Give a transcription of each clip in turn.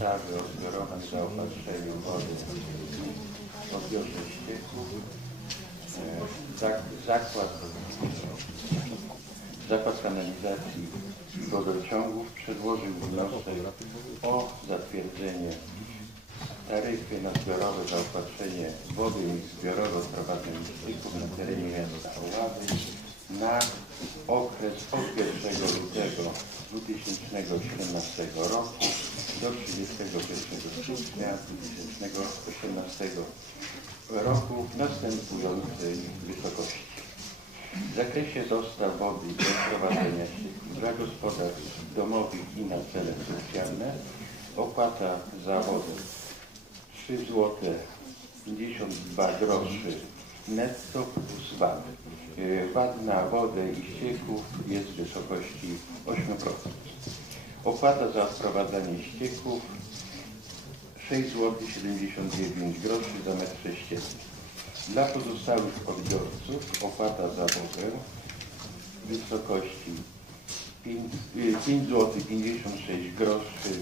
ustawy o zbiorowym zaopatrzeniu wody w odbiorze ścieków Zakład Kanalizacji i Wodociągów przedłożył wniosek o zatwierdzenie taryfy na zbiorowe zaopatrzenie wody i zbiorowe odprowadzenie ścieków na terenie miasta Oławy na okres od 1 lutego 2017 roku do 31 stycznia 2018 roku w następującej wysokości. W zakresie dostaw wody do odprowadzenia ścieków dla gospodarstw domowych i na cele socjalne opłata za wodę 3 zł 52 groszy netto plus VAT. VAT na wodę i ścieków jest w wysokości 8%. Opłata za odprowadzanie ścieków 6 zł 79 groszy za metr sześcienny. Dla pozostałych odbiorców opłata za wodę w wysokości 5 zł 56 groszy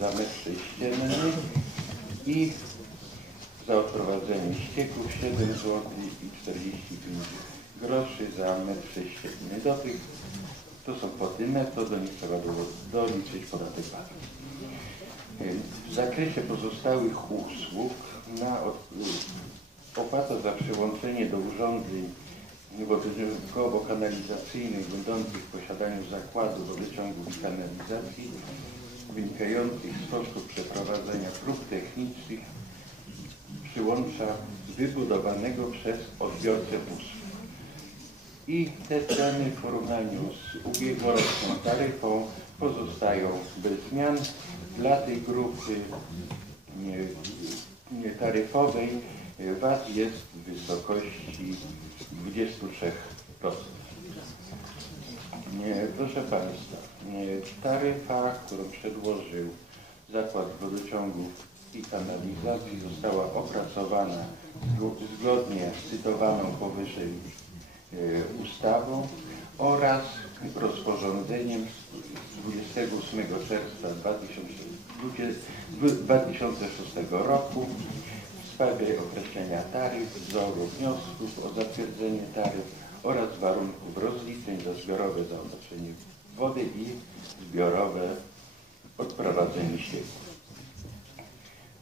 za metr sześcienny i za odprowadzenie ścieków 7 zł i 45 groszy za metr sześcienny. Do tych, to są kwoty netto, do nich trzeba doliczyć podatek VAT. W zakresie pozostałych usług opłata za przyłączenie do urządzeń wodociągowo-kanalizacyjnych będących w posiadaniu zakładu wodociągów i kanalizacji wynikających z kosztów przeprowadzenia prób technicznych przyłącza wybudowanego przez odbiorcę usług. I te ceny w porównaniu z ubiegłoroczną taryfą pozostają bez zmian. Dla tej grupy taryfowej VAT jest w wysokości 23%. Proszę Państwa, taryfa, którą przedłożył Zakład Wodociągów i Kanalizacji, została opracowana zgodnie z cytowaną powyżej ustawą oraz rozporządzeniem z 28 czerwca 2006 roku w sprawie określenia taryf, wzoru wniosków o zatwierdzenie taryf oraz warunków rozliczeń za zbiorowe zaopatrzenie wody i zbiorowe odprowadzenie ścieków.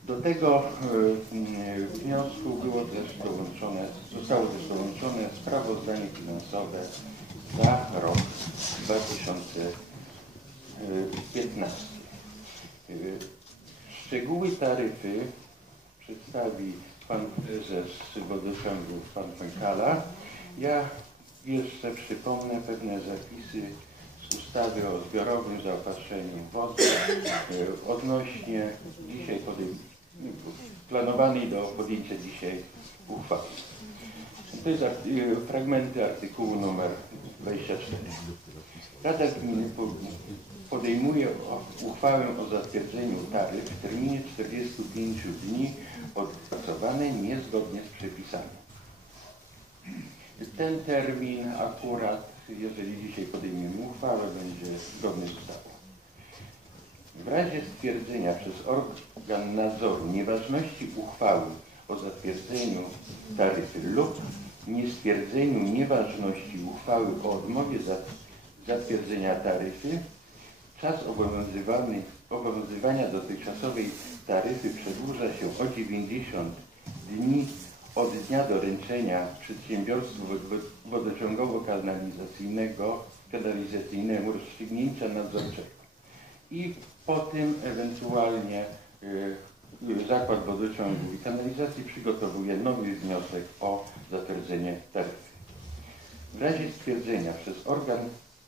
Do tego wniosku zostało też dołączone sprawozdanie finansowe za rok 2015. Szczegóły taryfy przedstawi pan prezes wodociągów, pan Pękala. Ja jeszcze przypomnę pewne zapisy z ustawy o zbiorowym zaopatrzeniu wody odnośnie dzisiaj planowanej do podjęcia dzisiaj uchwały. To jest fragmenty artykułu numer 24. Rada Gminy podejmuje uchwałę o zatwierdzeniu taryf w terminie 45 dni od wypracowanej niezgodnie z przepisami. Ten termin akurat, jeżeli dzisiaj podejmiemy uchwałę, będzie zgodny z ustawą. W razie stwierdzenia przez organ nadzoru nieważności uchwały o zatwierdzeniu taryfy lub niestwierdzeniu nieważności uchwały o odmowie zatwierdzenia taryfy, czas obowiązywania dotychczasowej taryfy przedłuża się o 90 dni od dnia doręczenia przedsiębiorstwu wodociągowo-kanalizacyjnemu rozstrzygnięcia nadzorczego. I po tym ewentualnie Zakład Wodociągów i Kanalizacji przygotowuje nowy wniosek o zatwierdzenie taryfy. W razie stwierdzenia przez organ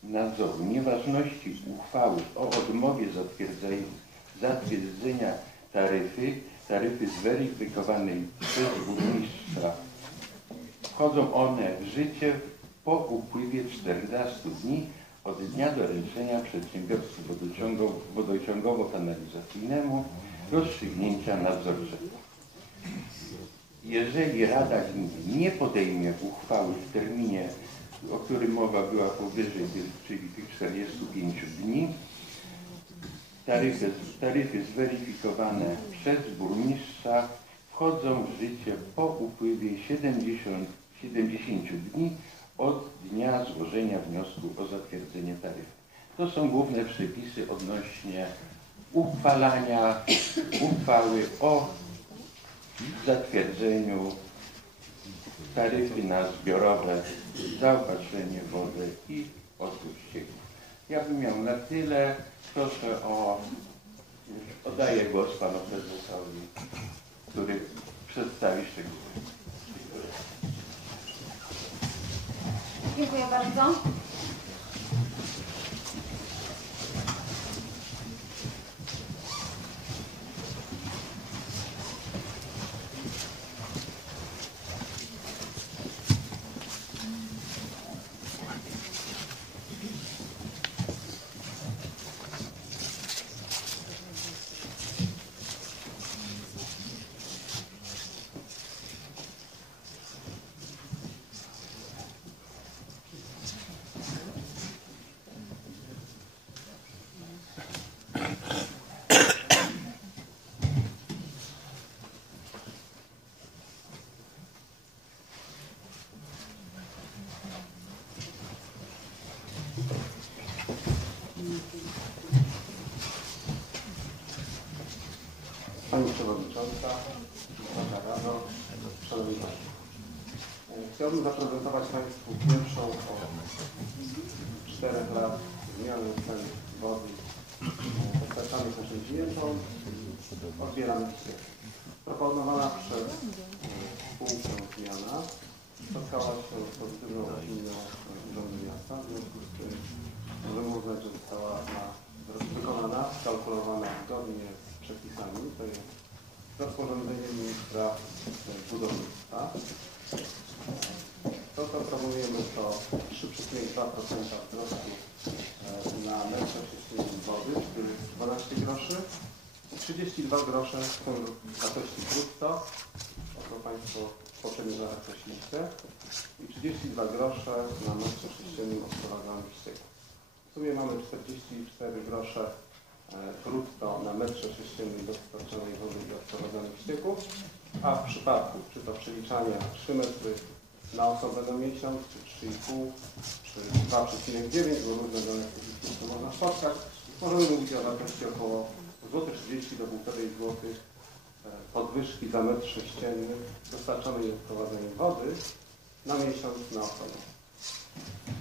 nadzoru nieważności uchwały o odmowie zatwierdzenia taryfy zweryfikowanej przez burmistrza, wchodzą one w życie po upływie 14 dni od dnia doręczenia przedsiębiorstwu wodociągowo-kanalizacyjnemu rozstrzygnięcia nadzorczego. Jeżeli Rada Gminy nie podejmie uchwały w terminie, o którym mowa była powyżej, czyli tych 45 dni, taryfy zweryfikowane przez burmistrza wchodzą w życie po upływie 70 dni od dnia złożenia wniosku o zatwierdzenie taryfy. To są główne przepisy odnośnie uchwalania uchwały o zatwierdzeniu taryfy na zbiorowe zaopatrzenie w wodę i odwód ścieków. Ja bym miał na tyle. Proszę oddaję głos panu prezesowi, który przedstawi szczegóły. Dziękuję bardzo. Pani Przewodnicząca, Wysoka Rado, Szanowni Państwo. Chciałbym zaprezentować Państwu pierwszą od 4 lat zmianę cen wody dostarczanych naszym klientom odbieranych ścieków. Proponowana przez spółkę zmiana spotkała się z pozytywną opinią Urzędu Miasta, w związku z tym możemy uznać, że została wykonana, skalkulowana zgodnie z przepisami. To jest rozporządzenie ministra budownictwa. To, co proponujemy, to 3,2% wzrostu na metr sześcienny wody, który jest 12 groszy. 32 grosze są w wartości brutto, o to Państwo w poprzednich latach prosiliście, i 32 grosze na metr sześciennym odprowadzanych ścieków. W sumie mamy 44 grosze brutto na metrze sześciennym dostarczonej wody i odprowadzanych ścieków, a w przypadku czy to przeliczania 3 metry na osobę na miesiąc, czy 3,5, czy 2,9, bo różne dane statystyczne można spotkać, możemy mówić o wartości około 1,30 do 1,5 zł podwyżki za metr sześcienny dostarczonej i odprowadzanej wody na miesiąc na osobę.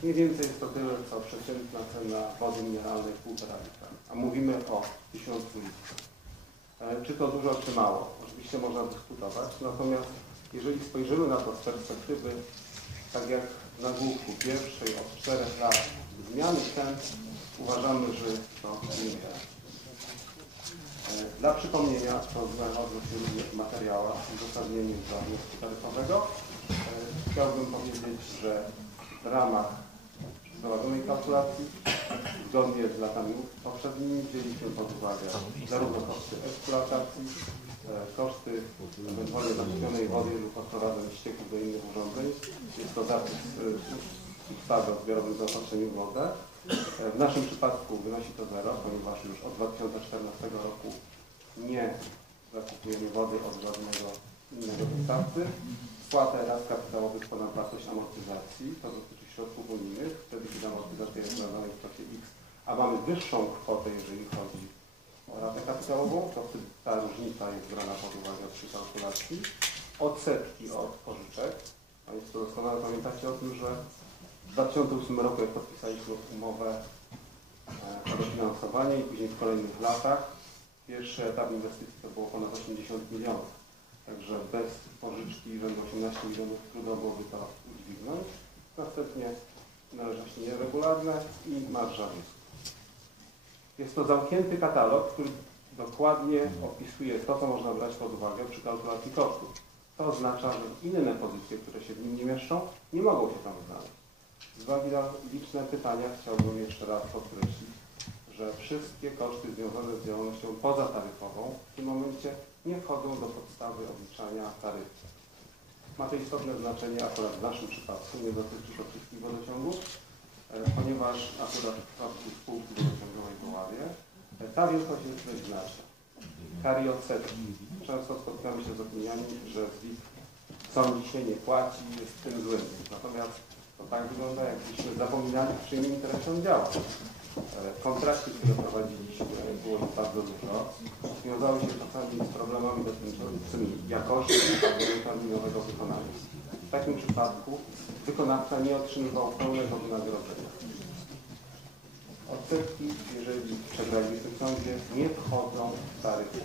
Mniej więcej jest to tyle, co przeciętna cena wody mineralnej 1,5 litra, a mówimy o 1000 litrów. Czy to dużo, czy mało? Oczywiście można dyskutować, natomiast jeżeli spojrzymy na to z perspektywy, tak jak w nagłówku pierwszej od 4 lat zmiany cen, uważamy, że jest to niewiele. Dla przypomnienia, to znalazło się również w materiałach w uzasadnieniu dla wniosku taryfowego, chciałbym powiedzieć, że w ramach prowadzonej kalkulacji, zgodnie z latami poprzednimi, wzięliśmy pod uwagę zarówno koszty eksploatacji, koszty ewentualnie zakupionej wody lub odprowadzeń ścieków do innych urządzeń. Jest to zapis ustawy o zbiorowym zaopatrzeniu w wodę. W naszym przypadku wynosi to 0, ponieważ już od 2014 roku nie zakupujemy wody od żadnego innego dostawcy. Spłatę rat kapitałowych ponad wartość amortyzacji, to dotyczy środków unijnych, wtedy kiedy amortyzacja jest na danej kwocie X, a mamy wyższą kwotę, jeżeli chodzi o ratę kapitałową, to wtedy ta różnica jest brana pod uwagę przy kalkulacji. Odsetki od pożyczek. Państwo doskonale pamiętacie o tym, że w 2008 roku, jak podpisaliśmy umowę o dofinansowanie i później w kolejnych latach, pierwszy etap inwestycji to było ponad 80 milionów. Także bez pożyczki rzędu 18 milionów trudno byłoby to udźwignąć. Następnie należności nieregularne i marża zysku. Jest to zamknięty katalog, który dokładnie opisuje to, co można brać pod uwagę przy kalkulacji kosztów. To oznacza, że inne pozycje, które się w nim nie mieszczą, nie mogą się tam znaleźć. Z uwagi na liczne pytania chciałbym jeszcze raz podkreślić, że wszystkie koszty związane z działalnością pozataryfową w tym momencie nie wchodzą do podstawy obliczania taryfy. Ma to istotne znaczenie akurat w naszym przypadku, nie dotyczy to wszystkich wodociągów, ponieważ akurat w przypadku spółki wodociągowej w Oławie Ta wielkość jest dość znaczna. Kariocepcji. Często spotykamy się z opiniami, że ZWIT sądzi się, nie płaci, jest tym złym. Natomiast to tak wygląda, jakbyśmy zapominali, w czyim interesie on działa. Kontrakty, które prowadziliśmy, było ich bardzo dużo, wiązały się czasami z problemami dotyczącymi jakości albo terminowego wykonania. W takim przypadku wykonawca nie otrzymywał pełnego wynagrodzenia. Odsetki, jeżeli przegraliśmy w sądzie, nie wchodzą w taryfy.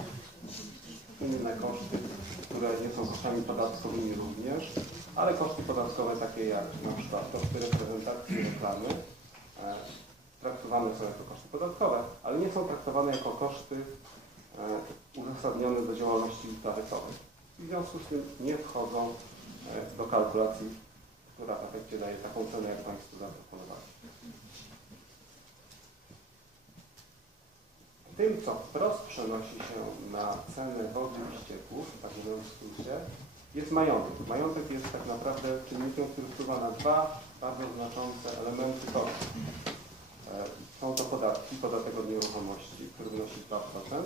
Inne koszty, które nie są kosztami podatkowymi również, ale koszty podatkowe takie jak na przykład koszty reprezentacji i reklamy traktowane są jako koszty podatkowe, ale nie są traktowane jako koszty uzasadnione do działalności taryfowej. W związku z tym nie wchodzą do kalkulacji, która w efekcie daje taką cenę, jak Państwo zaproponowali. Tym, co wprost przenosi się na cenę wody i ścieków, tak mówiąc w skrócie, jest majątek. Majątek jest tak naprawdę czynnikiem, który wpływa na dwa bardzo znaczące elementy kosztów. Są to podatki, podatek od nieruchomości, który wynosi 2%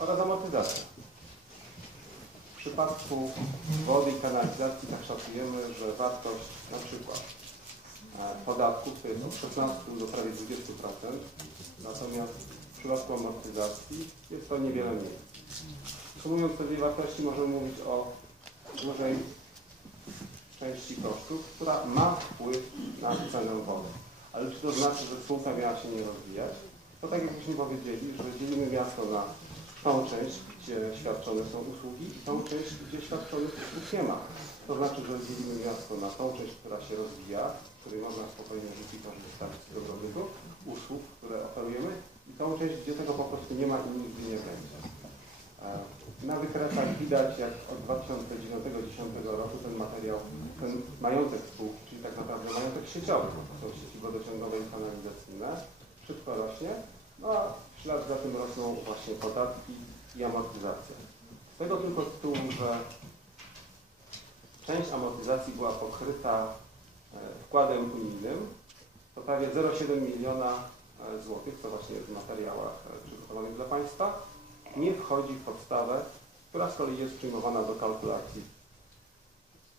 oraz amortyzacja. W przypadku wody i kanalizacji tak szacujemy, że wartość na przykład podatków to jest od 16 do prawie 20%, natomiast w przypadku amortyzacji jest to niewiele mniej. Sumując te dwie wartości możemy mówić o dużej części kosztów, która ma wpływ na cenę wody. Ale czy to znaczy, że spółka miała się nie rozwijać? To tak jakbyśmy powiedzieli, że dzielimy miasto na tą część, gdzie świadczone są usługi i tą część, gdzie świadczonych usług nie ma. To znaczy, że dzielimy miasto na tą część, która się rozwija, w której można spokojnie żyć i korzystać z dobrobytu usług, które oferujemy, i tą część, gdzie tego po prostu nie ma i nigdy nie będzie. Na wykresach widać, jak od 2009-2010 roku ten materiał, ten majątek spółki, czyli tak naprawdę majątek sieciowy, to są sieci wodociągowe i kanalizacyjne, szybko rośnie, no a w ślad za tym rosną właśnie podatki i amortyzacja. Z tego tylko tytułu, że część amortyzacji była pokryta wkładem unijnym, to prawie 0,7 miliona złotych, co właśnie jest w materiałach przygotowanych dla Państwa, nie wchodzi w podstawę, która z kolei jest przyjmowana do kalkulacji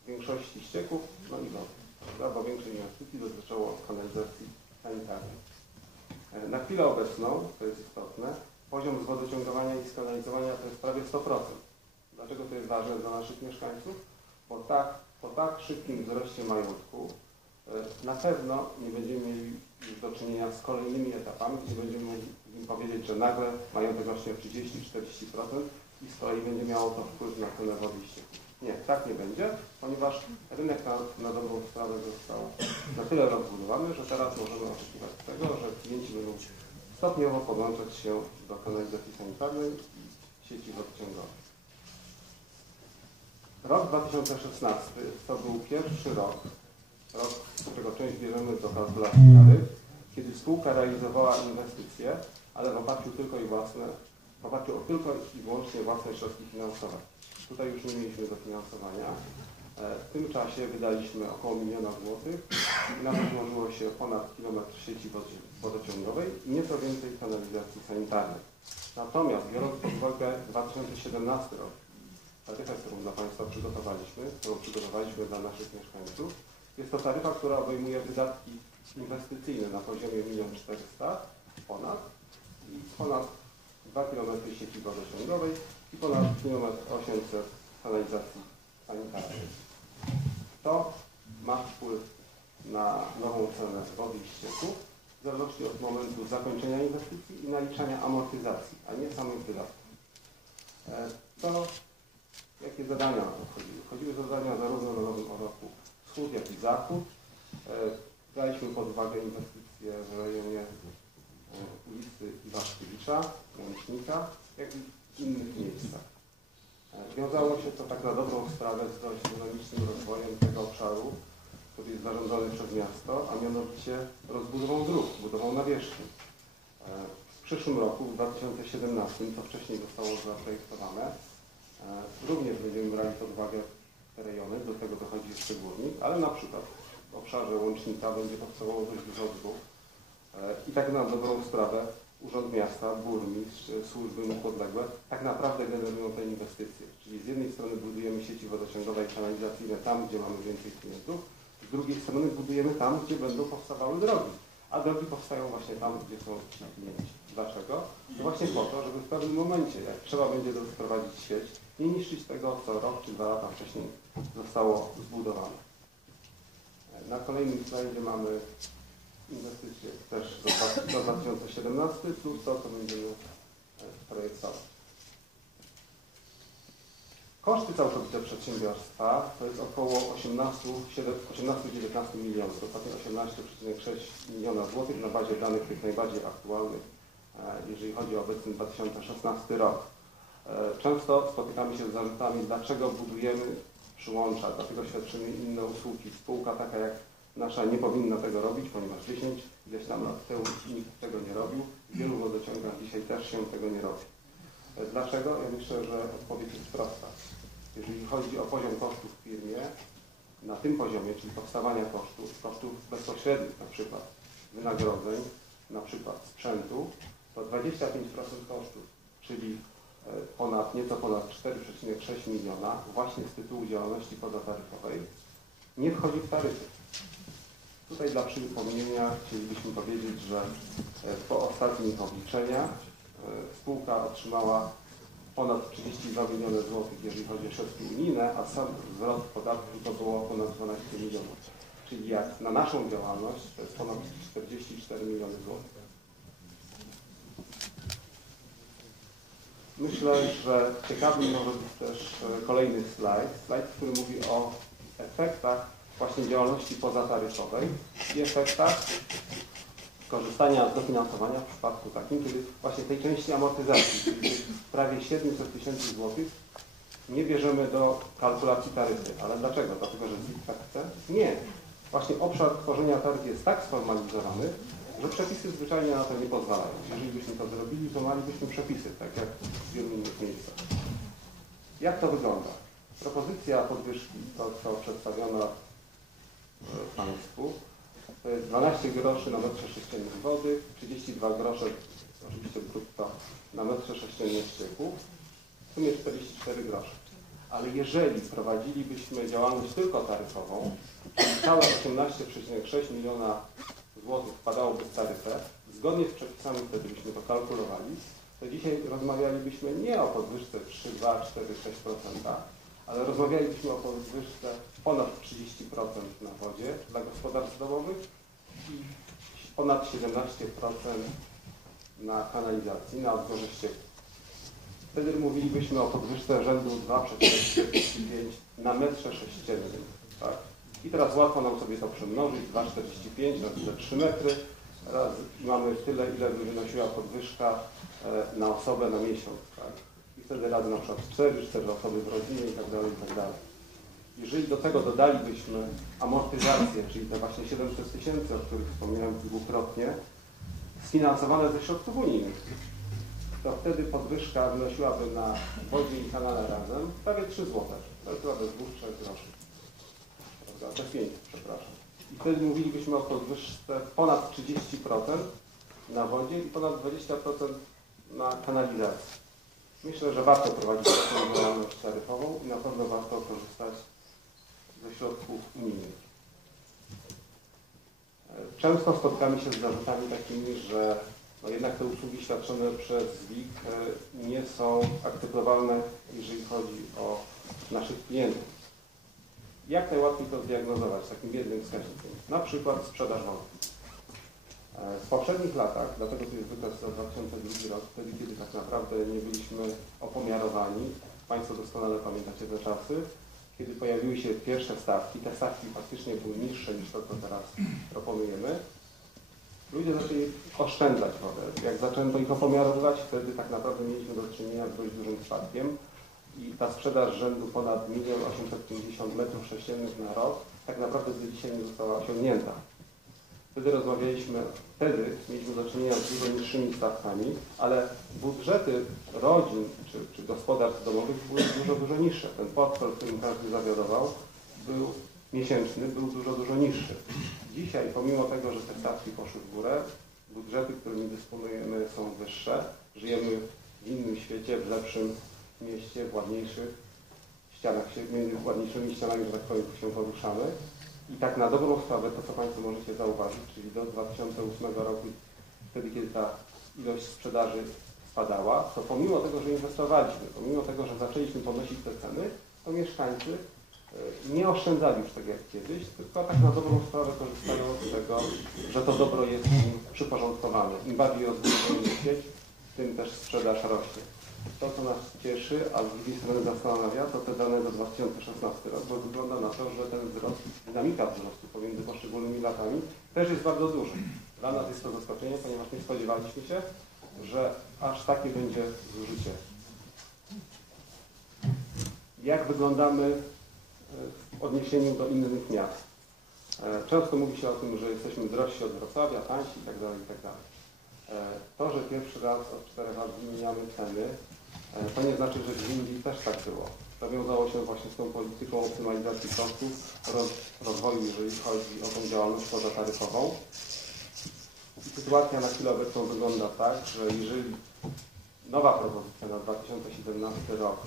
większości ścieków, no i wody, bo większej inwestycji dotyczyło kanalizacji sanitarnej. Na chwilę obecną, to jest istotne, poziom zwodociągowania i skanalizowania to jest prawie 100%. Dlaczego to jest ważne dla naszych mieszkańców? Bo po tak szybkim wzroście majątku na pewno nie będziemy mieli już do czynienia z kolejnymi etapami, gdzie będziemy mogli im powiedzieć, że nagle majątek rośnie o 30-40% i z kolei będzie miało to wpływ na cenę wody i ścieków. Nie, tak nie będzie, ponieważ rynek na dobrą sprawę został na tyle rozbudowany, że teraz możemy oczekiwać tego, że klienci będą stopniowo podłączać się do kanalizacji sanitarnej i sieci wodociągowej. Rok 2016 to był pierwszy rok, z którego część bierzemy do kalkulacji taryf, kiedy spółka realizowała inwestycje, ale w oparciu tylko i wyłącznie własne środki finansowe. Tutaj już nie mieliśmy dofinansowania. W tym czasie wydaliśmy około 1 miliona złotych i na to złożyło się ponad kilometr sieci wodociągowej i nieco więcej kanalizacji sanitarnej. Natomiast biorąc pod uwagę 2017 rok, taryfę, którą dla Państwa przygotowaliśmy dla naszych mieszkańców, jest to taryfa, która obejmuje wydatki inwestycyjne na poziomie 1 400 000 ponad 2 km sieci wodociągowej i ponad 1 800 km kanalizacji sanitarnej. To ma wpływ na nową cenę wody i ścieków w zależności od momentu zakończenia inwestycji i naliczania amortyzacji, a nie samych wydatków. To jakie zadania na to wchodziły? Wchodziły zadania zarówno na Nowym Oroku Wschód, jak i Zachód. Braliśmy pod uwagę inwestycje w rejonie ulicy Iwaszkiewicza, Łącznika, jak i w innych miejscach. Wiązało się to tak na dobrą sprawę z dość dynamicznym rozwojem tego obszaru, który jest zarządzany przez miasto, a mianowicie rozbudową dróg, budową nawierzchni. W przyszłym roku, w 2017, co wcześniej zostało zaprojektowane, również będziemy brali pod uwagę te rejony, do tego dochodzi jeszcze górnik, ale na przykład w obszarze Łącznika będzie powstawało dość dużo dróg. I tak na dobrą sprawę Urząd Miasta, burmistrz, służby mu podległe, tak naprawdę generują te inwestycje. Czyli z jednej strony budujemy sieci wodociągowe i kanalizacyjne tam, gdzie mamy więcej klientów, z drugiej strony budujemy tam, gdzie będą powstawały drogi. A drogi powstają właśnie tam, gdzie są ci klienci. Dlaczego? No właśnie po to, żeby w pewnym momencie, jak trzeba będzie doprowadzić sieć, nie niszczyć tego, co rok czy 2 lata wcześniej zostało zbudowane. Na kolejnym slajdzie mamy inwestycje też do 2017 plus to, co będziemy projektować. Koszty całkowite przedsiębiorstwa to jest około 18-19 milionów, dokładnie 18,6 miliona złotych na bazie danych tych najbardziej aktualnych, jeżeli chodzi o obecny 2016 rok. Często spotykamy się z zarzutami, dlaczego budujemy przyłącza, dlatego świadczymy inne usługi. Spółka taka jak nasza nie powinna tego robić, ponieważ 10 ileś tam lat temu nikt tego nie robił. W wielu wodociągach dzisiaj też się tego nie robi. Dlaczego? Ja myślę, że odpowiedź jest prosta. Jeżeli chodzi o poziom kosztów w firmie, na tym poziomie, czyli powstawania kosztów bezpośrednich, na przykład wynagrodzeń, na przykład sprzętu, to 25% kosztów, czyli nieco ponad 4,6 miliona właśnie z tytułu działalności pozataryfowej nie wchodzi w taryfy. Tutaj dla przypomnienia chcielibyśmy powiedzieć, że po ostatnich obliczeniach spółka otrzymała ponad 32 miliony złotych, jeżeli chodzi o środki unijne, a sam zwrot podatku to było ponad 12 milionów. Czyli jak na naszą działalność to jest ponad 44 miliony złotych. Myślę, że ciekawy może być też kolejny slajd, który mówi o efektach właśnie działalności pozataryfowej i efektach korzystania z dofinansowania w przypadku takim, kiedy właśnie tej części amortyzacji, czyli prawie 700 tysięcy złotych, nie bierzemy do kalkulacji taryfy. Ale dlaczego? Dlatego, że ZIT tak chce? Nie. Właśnie obszar tworzenia taryfy jest tak sformalizowany, że przepisy zwyczajnie na to nie pozwalają. Jeżeli byśmy to zrobili, to malibyśmy przepisy, tak jak w wielu innych miejscach. Jak to wygląda? Propozycja podwyżki, to co przedstawiono Państwu, to jest 12 groszy na metrze sześciennym wody, 32 grosze, oczywiście brutto, na metrze sześciennym ścieków, w sumie 44 grosze. Ale jeżeli prowadzilibyśmy działalność tylko taryfową, czyli całe 18,6 miliona złotych wpadałoby w taryfę, zgodnie z przepisami, wtedy byśmy to kalkulowali, to dzisiaj rozmawialibyśmy nie o podwyżce 3, 2, 4, 6%, ale rozmawialibyśmy o podwyżce ponad 30% na wodzie dla gospodarstw domowych i ponad 17% na kanalizacji, na odbiorze ścieków. Wtedy mówilibyśmy o podwyżce rzędu 2,45 na metrze sześciennym. Tak? I teraz łatwo nam sobie to przemnożyć, 2,45 razy 3 metry, raz mamy tyle, ile by wynosiła podwyżka na osobę na miesiąc. Tak? I wtedy razy na przykład 4 osoby w rodzinie i tak dalej, i tak dalej. Jeżeli do tego dodalibyśmy amortyzację, czyli te właśnie 700 tysięcy, o których wspomniałem dwukrotnie, sfinansowane ze środków unijnych, to wtedy podwyżka wynosiłaby na wodzie i kanale razem prawie 3 zł. To jest prawie 2-3 groszy. Prawda? Bez 5, przepraszam. I wtedy mówilibyśmy o podwyżce ponad 30% na wodzie i ponad 20% na kanalizacji. Myślę, że warto prowadzić taką działalność taryfową i na pewno warto korzystać ze środków unijnych. Często spotykamy się z zarzutami takimi, że jednak te usługi świadczone przez WIG nie są akceptowalne, jeżeli chodzi o naszych klientów. Jak najłatwiej to zdiagnozować takim jednym wskaźnikiem? Na przykład sprzedaż wody. W poprzednich latach, dlatego tu jest wykaz za 2002 rok, wtedy kiedy tak naprawdę nie byliśmy opomiarowani, Państwo doskonale pamiętacie te czasy, kiedy pojawiły się pierwsze stawki, te stawki faktycznie były niższe niż to, co teraz proponujemy, ludzie zaczęli oszczędzać wodę. Jak zaczęto ich opomiarowywać, wtedy tak naprawdę mieliśmy do czynienia z dość dużym spadkiem i ta sprzedaż rzędu ponad 1 850 m3 na rok tak naprawdę do dzisiaj nie została osiągnięta. Wtedy mieliśmy do czynienia z dużo niższymi stawkami, ale budżety rodzin czy gospodarstw domowych były dużo niższe. Ten portfel, którym każdy zawiadował, był miesięczny, był dużo niższy. Dzisiaj, pomimo tego, że te stawki poszły w górę, budżety, którymi dysponujemy, są wyższe. Żyjemy w innym świecie, w lepszym mieście, w ładniejszych ścianach, między ładniejszymi ścianami, że tak powiem, się poruszamy. I tak na dobrą sprawę, to co Państwo możecie zauważyć, czyli do 2008 roku, wtedy kiedy ta ilość sprzedaży spadała, to pomimo tego, że inwestowaliśmy, pomimo tego, że zaczęliśmy podnosić te ceny, to mieszkańcy nie oszczędzali już tak jak kiedyś, tylko tak na dobrą sprawę korzystają z tego, że to dobro jest im przyporządkowane. Im bardziej rozbudowujemy sieć, tym też sprzedaż rośnie. To, co nas cieszy, a z drugiej strony zastanawia, to te dane za 2016 rok, bo wygląda na to, że ten wzrost, dynamika wzrostu pomiędzy poszczególnymi latami też jest bardzo duży. Dla nas jest to zaskoczenie, ponieważ nie spodziewaliśmy się, że aż takie będzie zużycie. Jak wyglądamy w odniesieniu do innych miast? Często mówi się o tym, że jesteśmy drożsi od Wrocławia, tańsi itd., itd. To, że pierwszy raz od 4 lat zmieniamy ceny, to nie znaczy, że w Indii też tak było. To wiązało się właśnie z tą polityką optymalizacji kosztów, rozwoju, jeżeli chodzi o tą działalność pozataryfową. I sytuacja na chwilę obecną wygląda tak, że jeżeli nowa propozycja na 2017 rok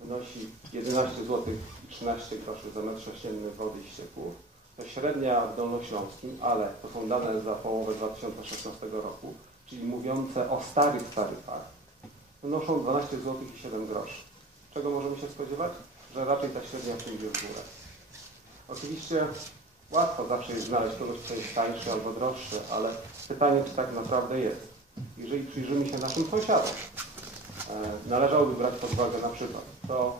wynosi 11 zł i 13 groszy za metr sześcienny wody i ścieków, to średnia w Dolnośląskim, ale to są dane za połowę 2016 roku, czyli mówiące o starych taryfach, wynoszą 12 zł i 7 groszy. Czego możemy się spodziewać? Że raczej ta średnia pójdzie w górę. Oczywiście łatwo zawsze jest znaleźć kogoś, kto jest tańszy albo droższy, ale pytanie, czy tak naprawdę jest. Jeżeli przyjrzymy się naszym sąsiadom, należałoby brać pod uwagę na przykład to,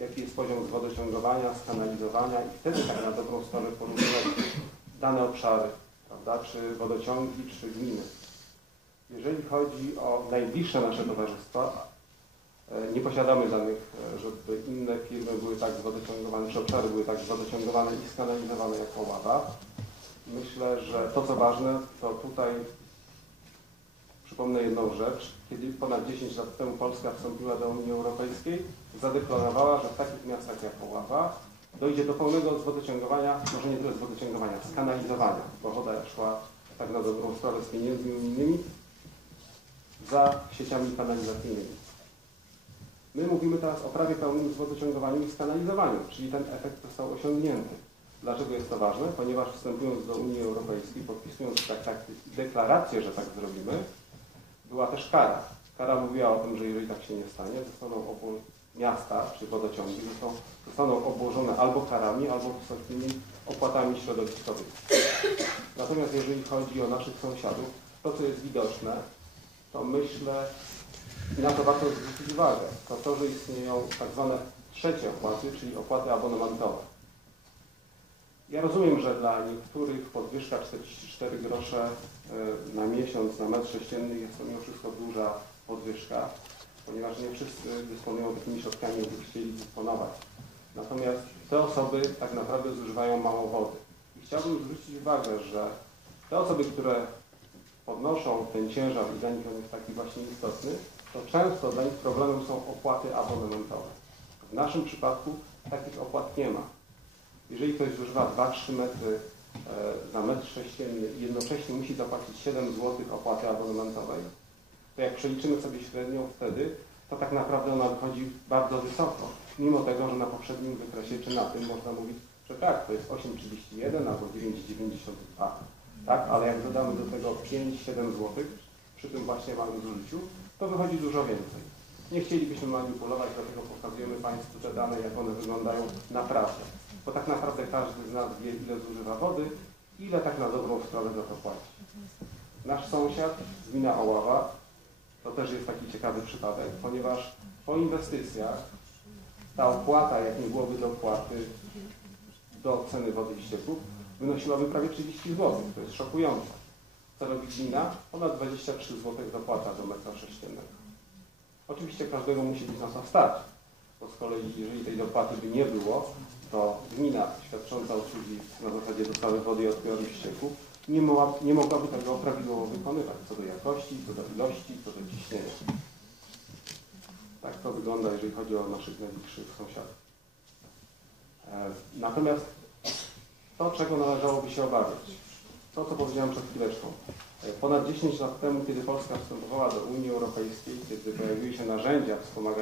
jaki jest poziom wodociągowania, skanalizowania i wtedy tak na dobrą sprawę porównywać dane obszary, prawda, czy wodociągi, czy gminy. Jeżeli chodzi o najbliższe nasze towarzystwa, nie posiadamy danych, żeby inne firmy były tak zwodociągowane, czy obszary były tak zwodociągowane i skanalizowane jak Oława. Myślę, że to co ważne, to tutaj przypomnę jedną rzecz. Kiedy ponad 10 lat temu Polska wstąpiła do Unii Europejskiej, zadeklarowała, że w takich miastach jak Oława dojdzie do pełnego zwodociągowania, może nie tyle zwodociągowania, skanalizowania, bo woda szła tak na dobrą sprawę z pieniędzmi unijnymi za sieciami kanalizacyjnymi. My mówimy teraz o prawie pełnym zwodociągowaniu i skanalizowaniu, czyli ten efekt został osiągnięty. Dlaczego jest to ważne? Ponieważ wstępując do Unii Europejskiej, podpisując deklarację, że tak zrobimy, była też kara. Kara mówiła o tym, że jeżeli tak się nie stanie, miasta czy wodociągi zostaną obłożone albo karami, albo wysokimi opłatami środowiskowymi. Natomiast jeżeli chodzi o naszych sąsiadów, to co jest widoczne, to myślę, i na to warto zwrócić uwagę, to, że istnieją tak zwane trzecie opłaty, czyli opłaty abonamentowe. Ja rozumiem, że dla niektórych podwyżka 44 grosze na miesiąc, na metr sześcienny jest to mimo wszystko duża podwyżka, ponieważ nie wszyscy dysponują takimi środkami, jakby chcieli dysponować. Natomiast te osoby tak naprawdę zużywają mało wody. I chciałbym zwrócić uwagę, że te osoby, które podnoszą ten ciężar i dla nich on jest taki właśnie istotny, to często dla nich problemem są opłaty abonamentowe. W naszym przypadku takich opłat nie ma. Jeżeli ktoś zużywa 2-3 metry za metr sześcienny i jednocześnie musi zapłacić 7 zł opłaty abonamentowej, to jak przeliczymy sobie średnią wtedy, to tak naprawdę ona wychodzi bardzo wysoko. Mimo tego, że na poprzednim wykresie czy na tym można mówić, że tak, to jest 8,31 albo 9,92. Tak? Ale jak dodamy do tego 5-7 zł przy tym właśnie małym zużyciu, to wychodzi dużo więcej. Nie chcielibyśmy manipulować, dlatego pokazujemy Państwu te dane, jak one wyglądają naprawdę. Bo tak naprawdę każdy z nas wie, ile zużywa wody i ile tak na dobrą sprawę za to płaci. Nasz sąsiad, gmina Oława, to też jest taki ciekawy przypadek, ponieważ po inwestycjach ta opłata, jak nie byłoby dopłaty do ceny wody i ścieków, wynosiłaby prawie 30 zł. To jest szokujące. Co robi gmina? Ponad 23 zł dopłata do metra sześciennego. Oczywiście każdego musi być na to stać, bo z kolei jeżeli tej dopłaty by nie było, to gmina świadcząca usługi na zasadzie dostawy wody i odbioru ścieków nie mogłaby tego prawidłowo wykonywać co do jakości, co do ilości, co do ciśnienia. Tak to wygląda, jeżeli chodzi o naszych najbliższych sąsiadów. Natomiast to, czego należałoby się obawiać, to co powiedziałem przed chwileczką, Ponad 10 lat temu, kiedy Polska wstępowała do Unii Europejskiej, kiedy pojawiły się narzędzia wspomagające